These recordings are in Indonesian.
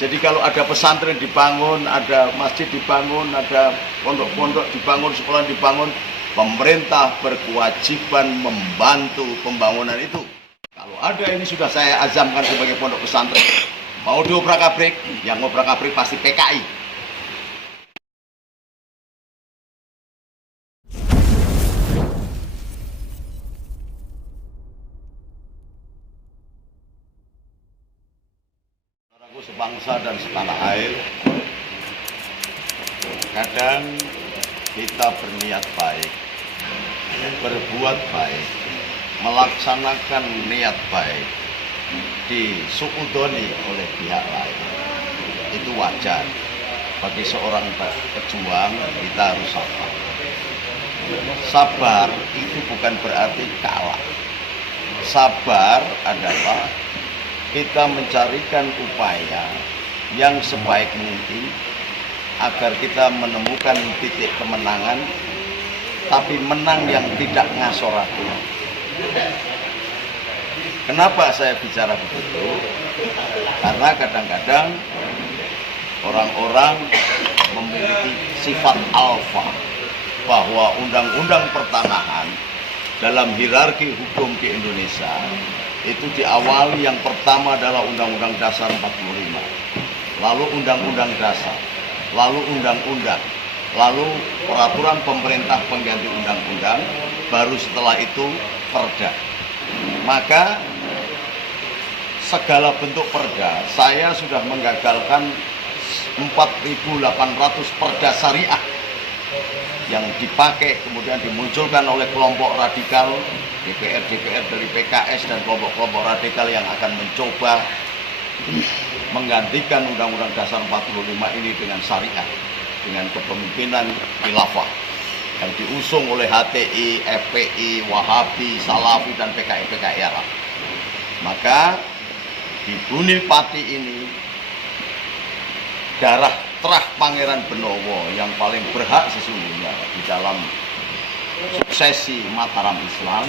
Jadi kalau ada pesantren dibangun, ada masjid dibangun, ada pondok-pondok dibangun, sekolah dibangun, pemerintah berkewajiban membantu pembangunan itu. Kalau ada ini sudah saya azamkan sebagai pondok pesantren, mau diobrak-abrik, yang ngobrak-abrik pasti PKI. Sebangsa dan setanah air, kadang kita berniat baik, berbuat baik, melaksanakan niat baik disuudoni oleh pihak lain. Itu wajar. Bagi seorang pejuang, kita harus sabar. Sabar itu bukan berarti kalah. Sabar adalah kita mencarikan upaya yang sebaik mungkin agar kita menemukan titik kemenangan, tapi menang yang tidak ngasoratul. Kenapa saya bicara begitu? Karena kadang-kadang orang-orang memiliki sifat alfa, bahwa undang-undang pertanahan dalam hierarki hukum di Indonesia itu diawali yang pertama adalah Undang-Undang Dasar 45, lalu Undang-Undang Dasar, lalu Undang-Undang, lalu Peraturan Pemerintah Pengganti Undang-Undang, baru setelah itu Perda. Maka segala bentuk perda, saya sudah menggagalkan 4.800 perda syariah yang dipakai kemudian dimunculkan oleh kelompok radikal DPR dari PKS dan kelompok-kelompok radikal yang akan mencoba menggantikan Undang-Undang Dasar 45 ini dengan syariah, dengan kepemimpinan khilafah yang diusung oleh HTI, FPI, Wahabi, Salafi, dan PKI Arab. Maka di Buni Pati ini darah terah Pangeran Benowo yang paling berhak sesungguhnya di dalam suksesi Mataram Islam.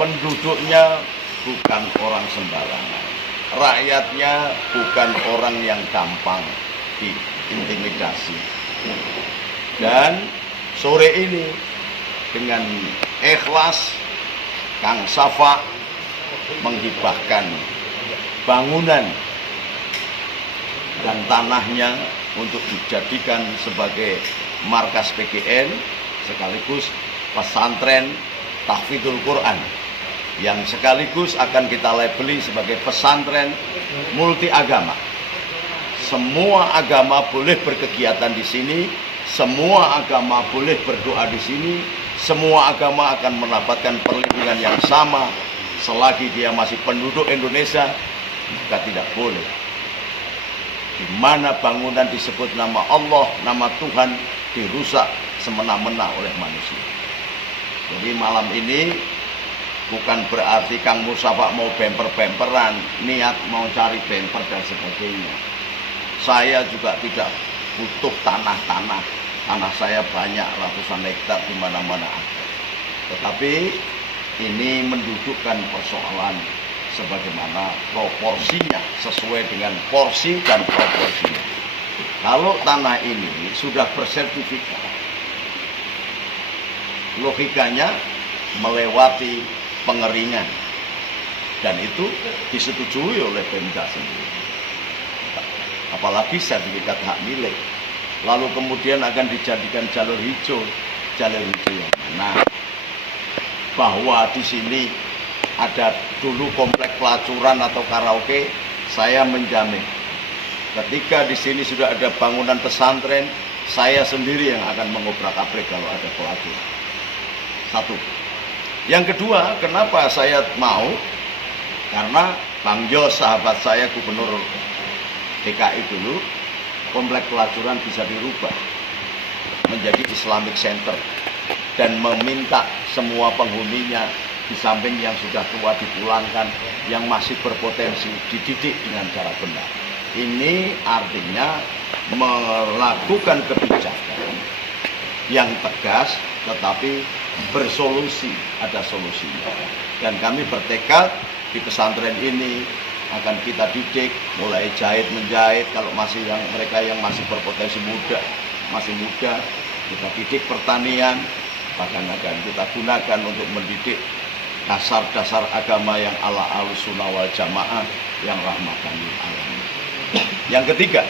Penduduknya bukan orang sembarangan, rakyatnya bukan orang yang gampang diintimidasi. Dan sore ini dengan ikhlas Kang Safa menghibahkan bangunan dan tanahnya untuk dijadikan sebagai markas PGN sekaligus pesantren tahfidzul Quran yang sekaligus akan kita labeli sebagai pesantren multi agama. Semua agama boleh berkegiatan di sini, semua agama boleh berdoa di sini, semua agama akan mendapatkan perlindungan yang sama selagi dia masih penduduk Indonesia. Maka tidak boleh di mana bangunan disebut nama Allah, nama Tuhan, dirusak semena-mena oleh manusia. Jadi malam ini bukan berarti Kang Mustafa mau bemper-bemperan, niat mau cari bemper dan sebagainya. Saya juga tidak butuh tanah-tanah. Tanah saya banyak, ratusan hektar di mana-mana ada. Tetapi ini mendudukkan persoalan sebagaimana proporsinya, sesuai dengan porsi dan proporsinya. Kalau tanah ini sudah bersertifikat, logikanya melewati pengeringan, dan itu disetujui oleh Pemda sendiri. Apalagi sertifikat hak milik, lalu kemudian akan dijadikan jalur hijau. Jalur hijau yang mana? Bahwa di sini ada dulu komplek pelacuran atau karaoke, saya menjamin ketika di sini sudah ada bangunan pesantren, saya sendiri yang akan mengobrak-abrik kalau ada pelacuran. Satu. Yang kedua, kenapa saya mau? Karena Bang Jos, sahabat saya, gubernur DKI dulu, komplek pelacuran bisa dirubah menjadi Islamic Center dan meminta semua penghuninya di samping yang sudah tua dipulangkan, yang masih berpotensi dididik dengan cara benar. Ini artinya melakukan kebijakan yang tegas tetapi bersolusi, ada solusinya. Dan kami bertekad di pesantren ini akan kita didik, mulai jahit menjahit. Kalau mereka yang masih berpotensi masih muda, kita didik pertanian, bahkan akan kita gunakan untuk mendidik dasar-dasar agama yang ala Ahlussunnah wal Jamaah yang rahmatan lil alamin. Yang ketiga,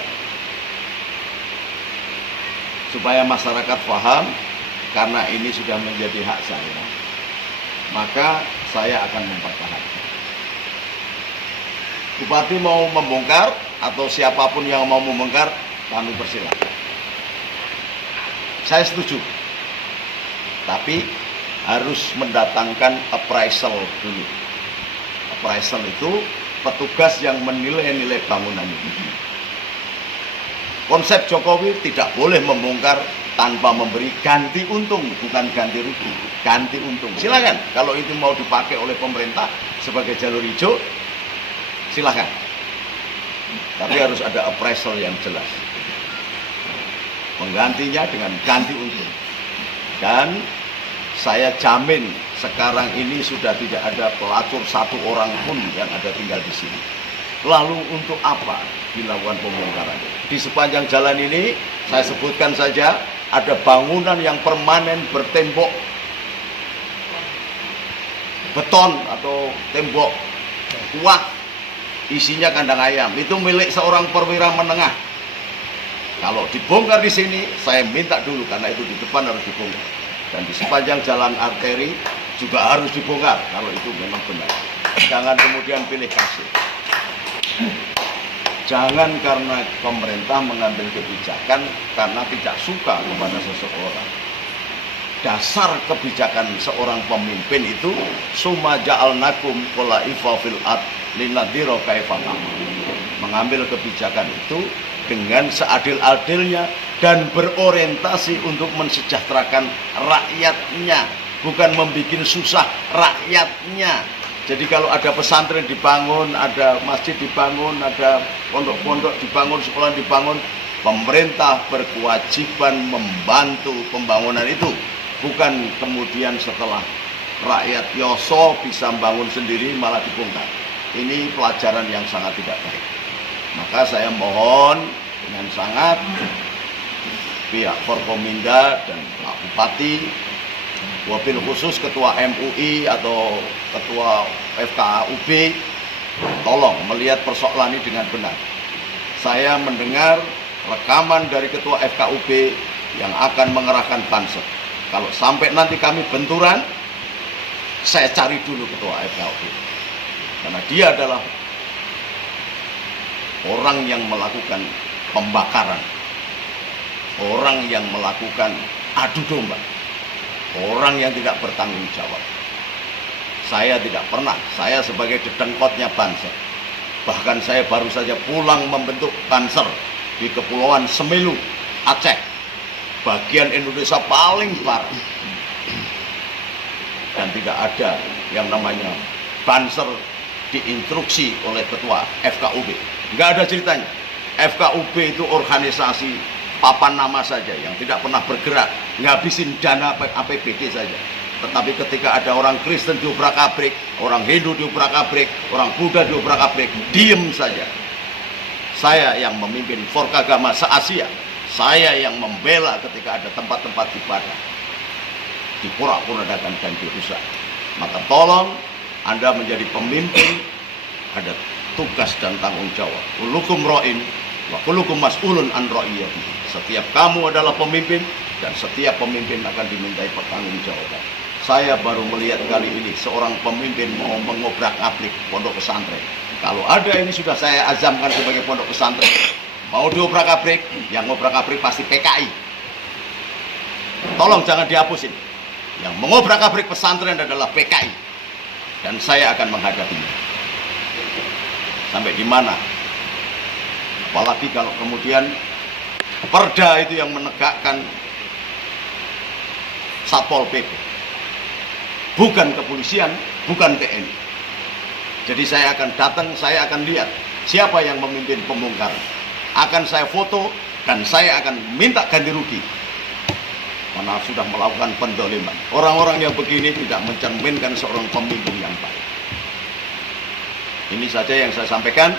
supaya masyarakat paham, karena ini sudah menjadi hak saya, maka saya akan mempertahankan. Bupati mau membongkar atau siapapun yang mau membongkar, kami persilahkan. Saya setuju, tapi harus mendatangkan appraisal dulu. Appraisal itu petugas yang menilai-nilai bangunan itu. Konsep Jokowi tidak boleh membongkar tanpa memberi ganti untung, bukan ganti rugi, ganti untung. Silakan, kalau itu mau dipakai oleh pemerintah sebagai jalur hijau, silakan. Tapi harus ada appraisal yang jelas. Menggantinya dengan ganti untung. Dan saya jamin sekarang ini sudah tidak ada pelacur satu orang pun yang ada tinggal di sini. Lalu untuk apa dilakukan pembongkaran? Di sepanjang jalan ini, saya sebutkan saja, ada bangunan yang permanen bertembok beton atau tembok kuat, isinya kandang ayam. Itu milik seorang perwira menengah. Kalau dibongkar di sini, saya minta dulu, karena itu di depan harus dibongkar. Dan di sepanjang jalan arteri juga harus dibongkar, kalau itu memang benar. Jangan kemudian pilih kasih. Jangan karena pemerintah mengambil kebijakan karena tidak suka kepada seseorang. Dasar kebijakan seorang pemimpin itu summa ja'alnakum khulaifa fil ard linadhira kaifa ta'malun. Mengambil kebijakan itu dengan seadil-adilnya dan berorientasi untuk mensejahterakan rakyatnya, bukan membuat susah rakyatnya. Jadi kalau ada pesantren dibangun, ada masjid dibangun, ada pondok-pondok dibangun, sekolah dibangun, pemerintah berkewajiban membantu pembangunan itu. Bukan kemudian setelah rakyat yoso bisa membangun sendiri malah dibongkar. Ini pelajaran yang sangat tidak baik. Maka saya mohon dengan sangat pihak Forkominda dan Pak Bupati, wabil khusus Ketua MUI atau Ketua FKUB, tolong melihat persoalan ini dengan benar. Saya mendengar rekaman dari Ketua FKUB yang akan mengerahkan banser. Kalau sampai nanti kami benturan, saya cari dulu Ketua FKUB. Karena dia adalah orang yang melakukan pembakaran, orang yang melakukan adu domba, orang yang tidak bertanggung jawab. Saya tidak pernah, saya sebagai dedengkotnya Banser, bahkan saya baru saja pulang membentuk Banser di Kepulauan Semelu, Aceh, bagian Indonesia paling barat. Dan tidak ada yang namanya Banser diinstruksi oleh Ketua FKUB. Nggak ada ceritanya. FKUB itu organisasi papan nama saja yang tidak pernah bergerak, ngabisin dana APBD saja. Tetapi ketika ada orang Kristen diobrak-abrik, orang Hindu diobrak-abrik, orang Buddha diobrak-abrik, diem saja. Saya yang memimpin Forkagama se-Asia, saya yang membela ketika ada tempat-tempat ibadah diporak-porandakan dan dirusak. Maka tolong Anda menjadi pemimpin, ada tugas dan tanggung jawab. Kullukum ra'in wa kullukum mas'ulun an ra'iyatihi. Setiap kamu adalah pemimpin dan setiap pemimpin akan dimintai pertanggungjawaban. Saya baru melihat kali ini seorang pemimpin mau mengobrak-abrik pondok pesantren. Kalau ada ini sudah saya azamkan sebagai pondok pesantren, mau diobrak-abrik, yang ngobrak-abrik pasti PKI. Tolong jangan dihapusin. Yang mengobrak-abrik pesantren adalah PKI. Dan saya akan menghadapinya. Sampai di mana? Apalagi kalau kemudian Perda itu yang menegakkan Satpol PP, bukan kepolisian, bukan TNI. Jadi saya akan datang, saya akan lihat siapa yang memimpin pembongkaran. Akan saya foto dan saya akan minta ganti rugi. Karena sudah melakukan pendoliman. Orang-orang yang begini tidak mencerminkan seorang pemimpin yang baik. Ini saja yang saya sampaikan,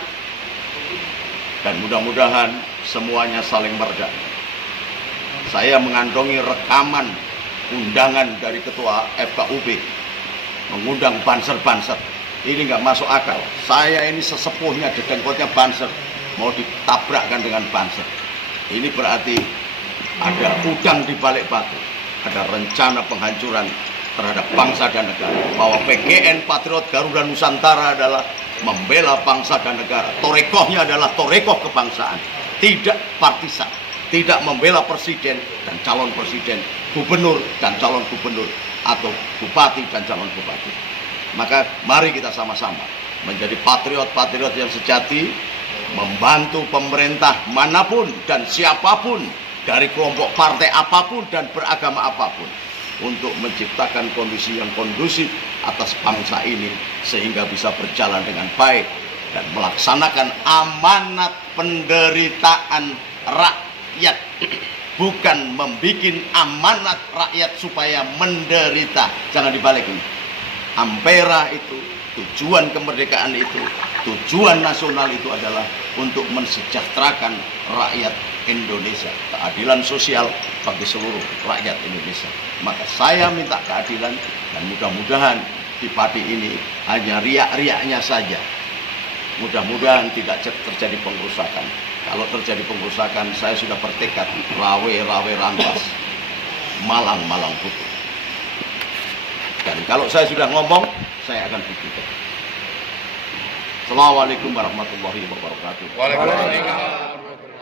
dan mudah-mudahan semuanya saling meredam. Saya mengantongi rekaman undangan dari Ketua FKUB mengundang banser-banser. Ini nggak masuk akal. Saya ini sesepuhnya, dedengkotnya banser, mau ditabrakkan dengan banser. Ini berarti ada udang di balik batu, ada rencana penghancuran terhadap bangsa dan negara. Bahwa PGN Patriot Garuda Nusantara adalah membela bangsa dan negara. Torekohnya adalah torekoh kebangsaan, tidak partisan, tidak membela presiden dan calon presiden, gubernur dan calon gubernur, atau bupati dan calon bupati. Maka mari kita sama-sama menjadi patriot-patriot yang sejati, membantu pemerintah manapun dan siapapun, dari kelompok partai apapun dan beragama apapun, untuk menciptakan kondisi yang kondusif atas bangsa ini sehingga bisa berjalan dengan baik dan melaksanakan amanat penderitaan rakyat, bukan membuat amanat rakyat supaya menderita. Jangan dibalikin. Ampera itu, tujuan kemerdekaan itu, tujuan nasional itu adalah untuk mensejahterakan rakyat Indonesia, keadilan sosial bagi seluruh rakyat Indonesia. Maka saya minta keadilan, dan mudah-mudahan di Pati ini hanya riak-riaknya saja. Mudah-mudahan tidak terjadi pengrusakan. Kalau terjadi pengrusakan, saya sudah bertekad rawe-rawe rantas, malang-malang putih. Dan kalau saya sudah ngomong, saya akan buktikan. Assalamualaikum warahmatullahi wabarakatuh. Waalaikumsalam.